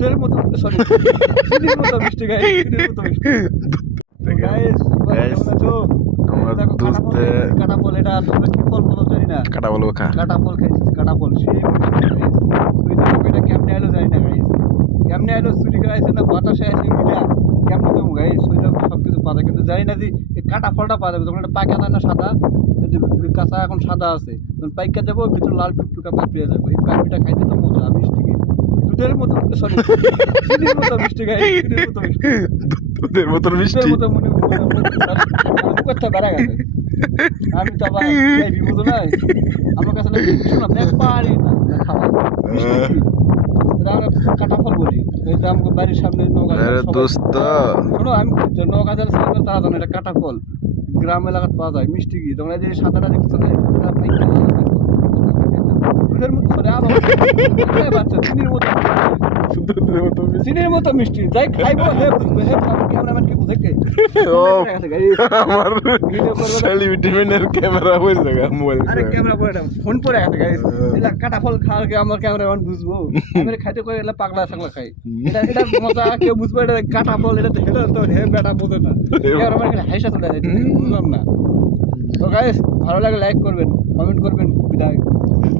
দুধের মতো সরি চিনির মতো মিষ্টি গাইস, চিনির মতো মিষ্টি গাইস। আমার দোস্তে কাটা ফল, এটা তোমরা কি ফল বলো জানি না, কাটা বলবো খা কাটা ফল খাইছি, কাটা ফল সেই এটা কেমনে এলো জানি না গাইস, কেমনে এলো চুরি করে আইছে না বাতাসে আছে এটা কেমনে দেবো গাইস, ওইটা সব কিছু পাওয়া যায় কিন্তু জানি না যে এই কাটা ফলটা পাওয়া যাবে, তখন এটা পাকা যায় না সাদা, কাঁচা এখন সাদা আছে, তখন পাইকা যাবো ভিতরে লাল টুকটুকা পাপড়িয়া যাবো, এই পাপড়িটা খাইতে তো মজা মিষ্টি কি দুধের মতো সরি চিনির মতো মিষ্টি গাইস, চিনির মতো মিষ্টি, দুধের মতন মিষ্টি দুধের মতো মনে করতে বেড়া গেছে। আমি তো আবার বুঝো না আমার কাছে না ব্যাপারই না খাওয়া মিষ্টি কি এটা আমরা কাটা ফল বলি, এটা আমাকে বাড়ির সামনে নৌকা দোস্ত শোনো আমি নৌকা জল সামনে তারা জানে এটা কাটা ফল গ্রাম এলাকায় পাওয়া যায় মিষ্টি কি তোমরা যে সাদাটা দেখছো না দুধের মতো সরে আবার বাচ্চা চিনির মতো মিষ্টি যাই খাইবো হে বুঝবে হে ক্যামেরাম্যান কি বুঝে কে আমার সেলিব্রিটি ম্যানের ক্যামেরা হয়ে যাবে মোবাইল আরে ক্যামেরা পরে দাও ফোন পরে আছে গাইস, এটা কাটা ফল খাওয়ার কি আমার ক্যামেরাম্যান বুঝবো, আমি খাইতে করে এলা পাগলা ছাগলা খাই, এটা মজা কেউ বুঝবে, এটা কাটা ফল এটা তো হে বেটা বোঝে না, ক্যামেরাম্যান এখানে হাইসা চলে যায় বুঝলাম না। তো গাইস ভালো লাগে লাইক করবেন, কমেন্ট করবেন, বিদায়।